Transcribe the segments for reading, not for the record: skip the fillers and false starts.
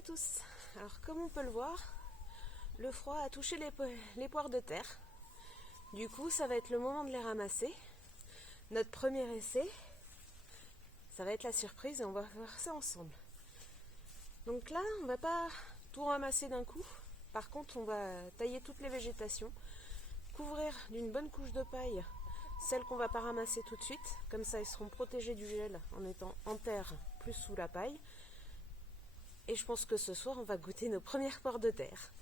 à tous. Alors comme on peut le voir, le froid a touché les poires de terre. Du coup, ça va être le moment de les ramasser. Notre premier essai, ça va être la surprise et on va voir ça ensemble. Donc là, on va pas tout ramasser d'un coup. Par contre, on va tailler toutes les végétations, couvrir d'une bonne couche de paille celles qu'on va pas ramasser tout de suite. Comme ça, ils seront protégés du gel en étant en terre plus sous la paille. Et je pense que ce soir, on va goûter nos premières poires de terre.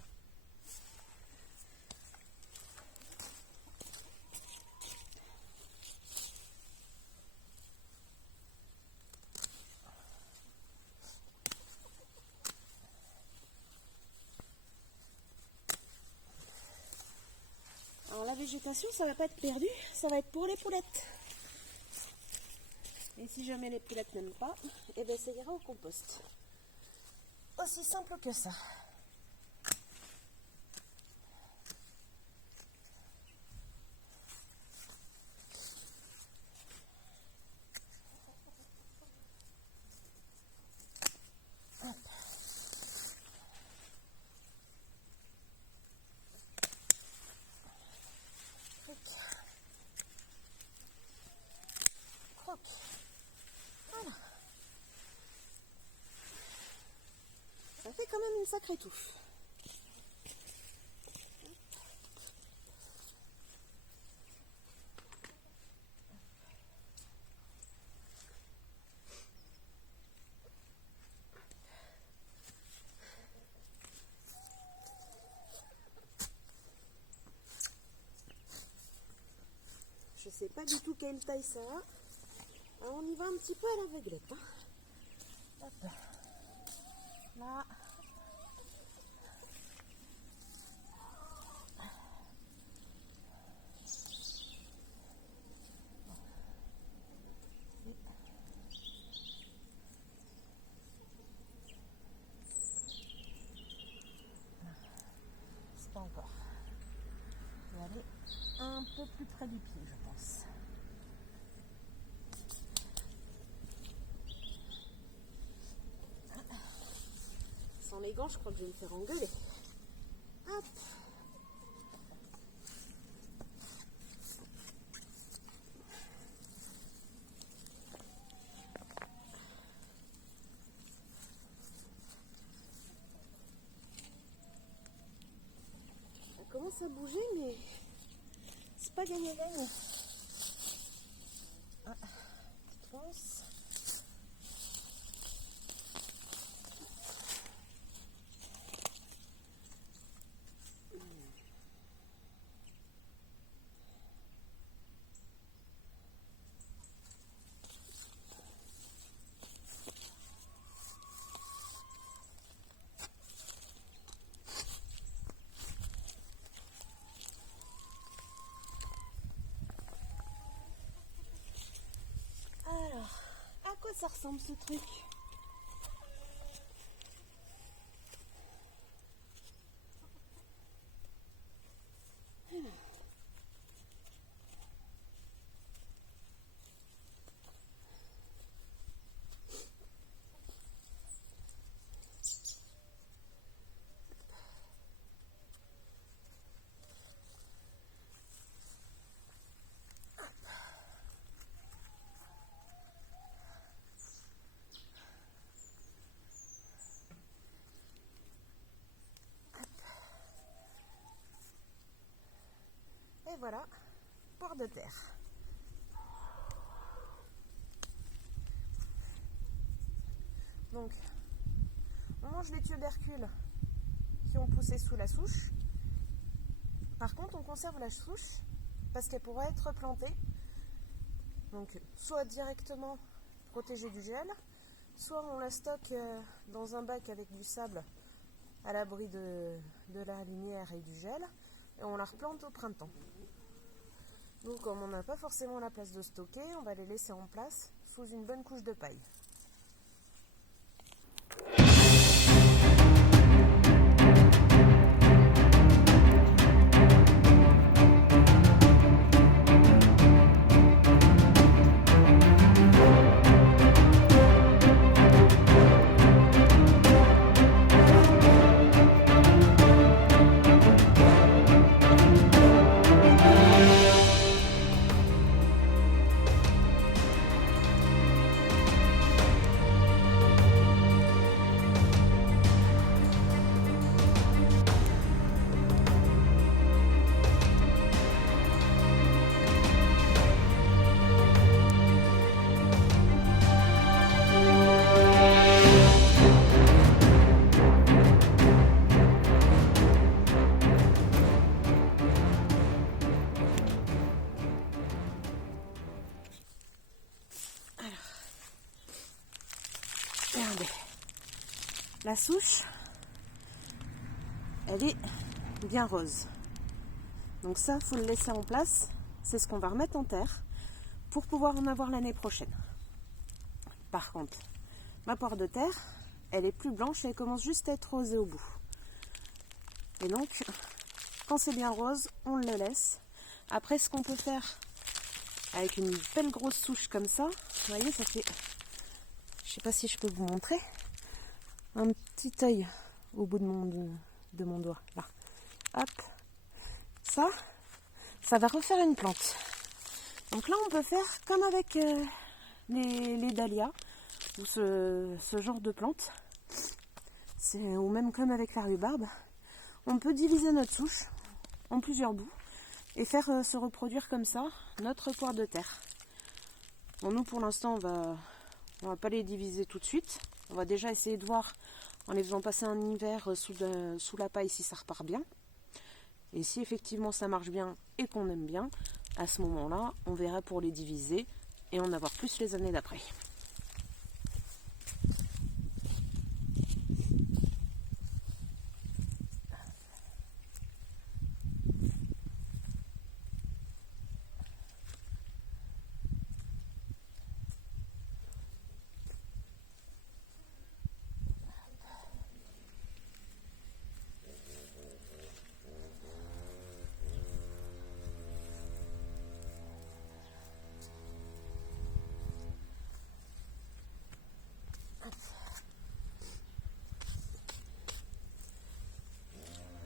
Alors la végétation, ça va pas être perdu, ça va être pour les poulettes. Et si jamais les poulettes n'aiment pas, eh bien ça ira au compost. Aussi simple que ça. Hop. Croc. Voilà. Ça fait quand même une sacrée touffe. Je sais pas du tout quelle taille ça a. Alors on y va un petit peu à l'aveuglette. Hop. Là. C'est pas encore. Je vais aller un peu plus près du pied, je pense. Sans les gants, je crois que je vais me faire engueuler. Hop. Ça commence à bouger, mais c'est pas gagné-gagné. Ah, petite once. Alors, à quoi ça ressemble ce truc ? Et voilà, poire de terre. Donc, on mange les tubercules qui ont poussé sous la souche. Par contre, on conserve la souche parce qu'elle pourra être plantée. Donc, soit directement protégée du gel, soit on la stocke dans un bac avec du sable à l'abri de la lumière et du gel, et on la replante au printemps. Donc comme on n'a pas forcément la place de stocker, on va les laisser en place sous une bonne couche de paille. la souche, elle est bien rose. Donc ça, il faut le laisser en place. C'est ce qu'on va remettre en terre pour pouvoir en avoir l'année prochaine. Par contre, ma poire de terre, elle est plus blanche et elle commence juste à être rosée au bout. Et donc, quand c'est bien rose, on le laisse. Après, ce qu'on peut faire avec une belle grosse souche comme ça, vous voyez, ça fait, je sais pas si je peux vous montrer, un petit œil au bout de mon doigt, là. Hop, ça va refaire une plante. Donc là, on peut faire comme avec les dahlias ou ce genre de plante, ou même comme avec la rhubarbe. On peut diviser notre souche en plusieurs bouts et faire se reproduire comme ça notre poire de terre. Bon, nous, pour l'instant, on va pas les diviser tout de suite. On va déjà essayer de voir en les faisant passer un hiver sous la paille si ça repart bien. Et si effectivement ça marche bien et qu'on aime bien, à ce moment-là, on verra pour les diviser et en avoir plus les années d'après.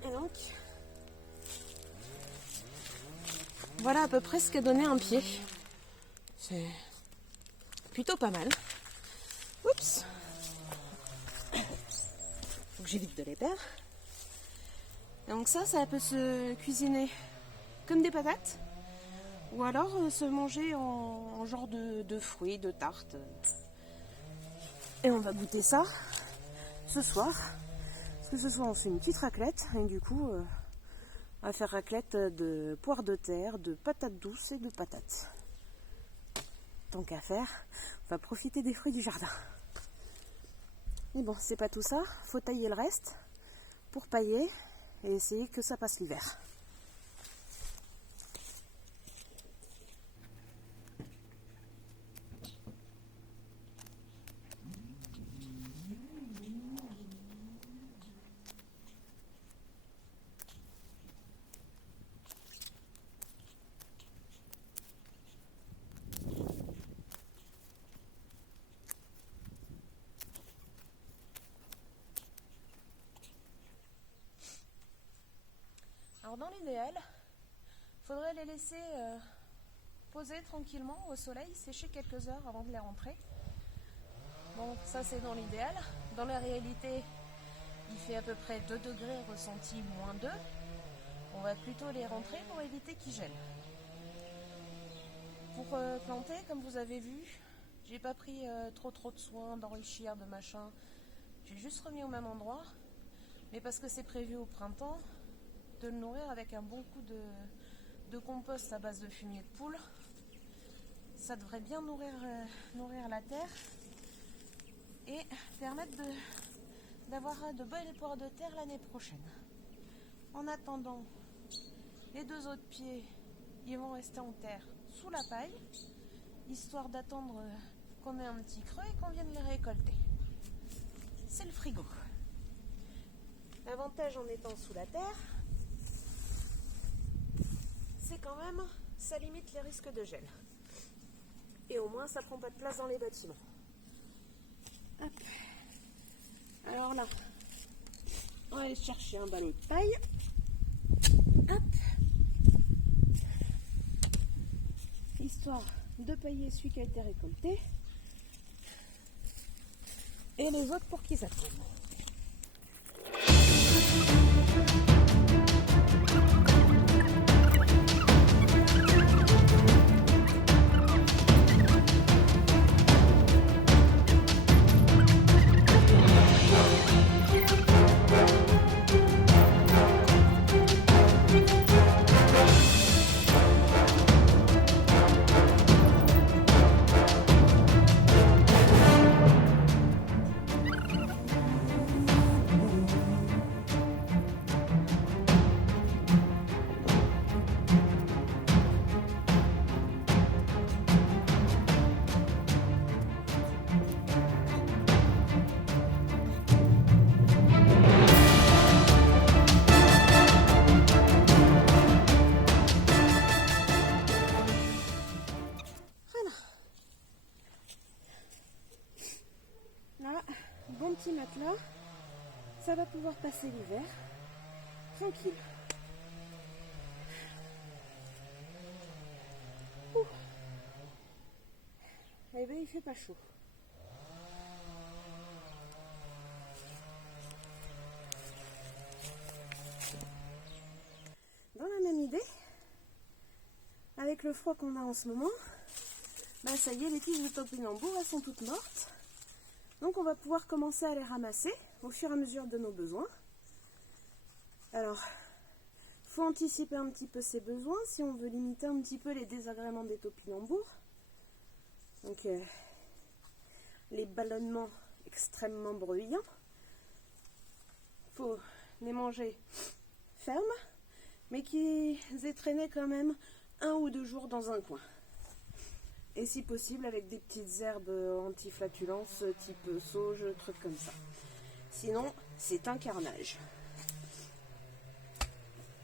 Et donc, voilà à peu près ce qu'a donné un pied. C'est plutôt pas mal. Oups. Faut que j'évite de les perdre. Et donc ça peut se cuisiner comme des patates. Ou alors se manger en genre de fruits, de tartes. Et on va goûter ça ce soir. Parce que ce soir on fait une petite raclette. Et du coup, on va faire raclette de poire de terre, de patates douces et de patates. Tant qu'à faire, on va profiter des fruits du jardin. Mais bon, c'est pas tout ça. Faut tailler le reste pour pailler et essayer que ça passe l'hiver. Alors dans l'idéal, il faudrait les laisser poser tranquillement au soleil, sécher quelques heures avant de les rentrer. Bon, ça c'est dans l'idéal. Dans la réalité, il fait à peu près 2 degrés ressenti moins 2. On va plutôt les rentrer pour éviter qu'ils gèlent. Pour planter, comme vous avez vu, j'ai pas pris trop de soin d'enrichir, de machin. J'ai juste remis au même endroit. Mais parce que c'est prévu au printemps, de le nourrir avec un bon coup de compost à base de fumier de poule. Ça devrait bien nourrir la terre et permettre d'avoir de belles poires de terre l'année prochaine. En attendant, les 2 autres pieds, ils vont rester en terre sous la paille, histoire d'attendre qu'on ait un petit creux et qu'on vienne les récolter. C'est le frigo. L'avantage en étant sous la terre, c'est quand même, ça limite les risques de gel. Et au moins, ça prend pas de place dans les bâtiments. Hop. Alors là, on va aller chercher un ballot de paille. Hop. Histoire de pailler celui qui a été récolté. Et les autres pour qu'ils attendent. matelas, ça va pouvoir passer l'hiver tranquille. Ouh. Eh bien, il fait pas chaud. Dans la même idée, avec le froid qu'on a en ce moment, bah ça y est, les tiges de topinambour, elles sont toutes mortes. Donc on va pouvoir commencer à les ramasser au fur et à mesure de nos besoins. Alors, il faut anticiper un petit peu ses besoins si on veut limiter un petit peu les désagréments des topinambours. Donc les ballonnements extrêmement bruyants. Il faut les manger fermes, mais qu'ils aient traîné quand même 1 ou 2 jours dans un coin. Et si possible avec des petites herbes anti-flatulence type sauge, trucs comme ça. Sinon, c'est un carnage.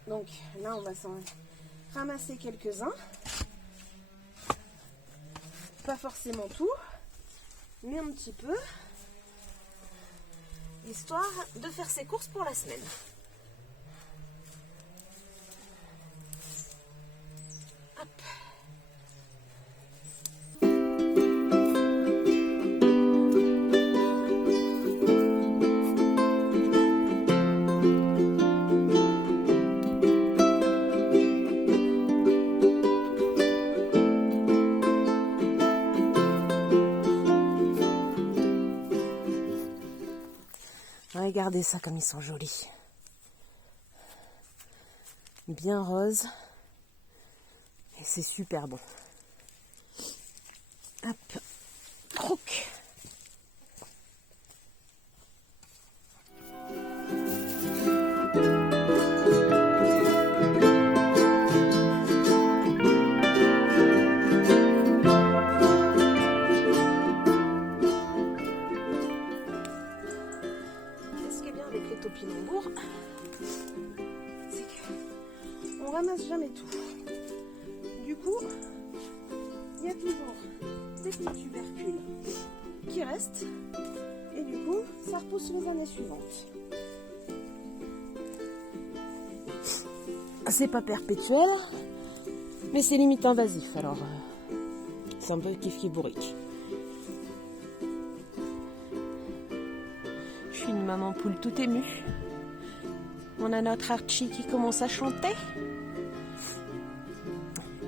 Donc là, on va s'en ramasser quelques-uns. Pas forcément tout, mais un petit peu. Histoire de faire ses courses pour la semaine. Hop. Regardez ça comme ils sont jolis. Bien rose. Et c'est super bon. Hop. Croc. Topinambour, c'est qu'on ramasse jamais tout. Du coup, il y a toujours des petits tubercules qui restent et du coup, ça repousse les années suivantes. C'est pas perpétuel, mais c'est limite invasif, alors c'est un peu kiff bourrique. Une maman poule tout émue. On a notre Archie qui commence à chanter.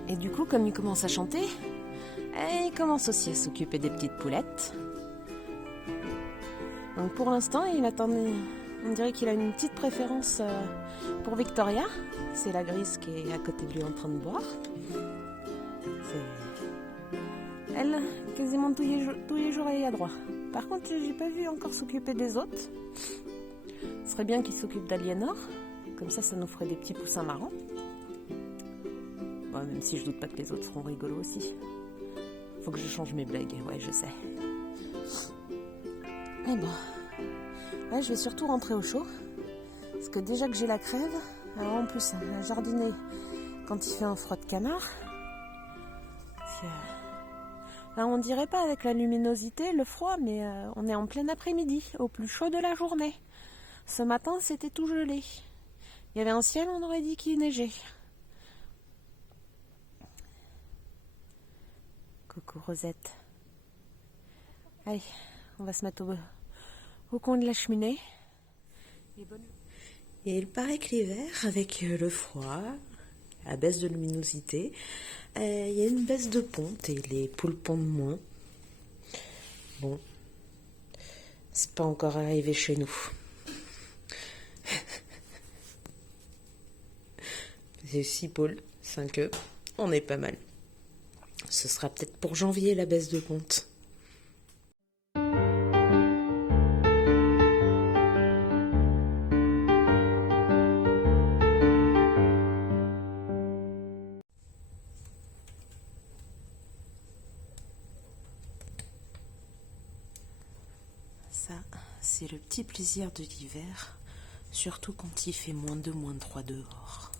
Et du coup, comme il commence à chanter, il commence aussi à s'occuper des petites poulettes. Donc pour l'instant, on dirait qu'il a une petite préférence pour Victoria. C'est la grise qui est à côté de lui en train de boire. Elle, quasiment tous les jours, elle est à droite. Par contre, j'ai pas vu encore s'occuper des autres. Ce serait bien qu'il s'occupe d'Aliénor. Comme ça nous ferait des petits poussins marrants. Bon, même si je doute pas que les autres seront rigolos aussi. Faut que je change mes blagues, ouais, je sais. Mais bon. Ouais, je vais surtout rentrer au chaud. Parce que déjà que j'ai la crève, alors en plus, jardiner quand il fait un froid de canard. Là, on dirait pas avec la luminosité, le froid, mais on est en plein après-midi, au plus chaud de la journée. Ce matin, c'était tout gelé. Il y avait un ciel, on aurait dit qu'il neigeait. Coucou Rosette. Allez, on va se mettre au coin de la cheminée. Et il paraît que l'hiver, avec le froid, la baisse de luminosité, il y a une baisse de ponte et les poules pondent moins. Bon, c'est pas encore arrivé chez nous. C'est 6 poules, 5 œufs, on est pas mal. Ce sera peut-être pour janvier la baisse de ponte. Ça, c'est le petit plaisir de l'hiver, surtout quand il fait -2, -3 dehors.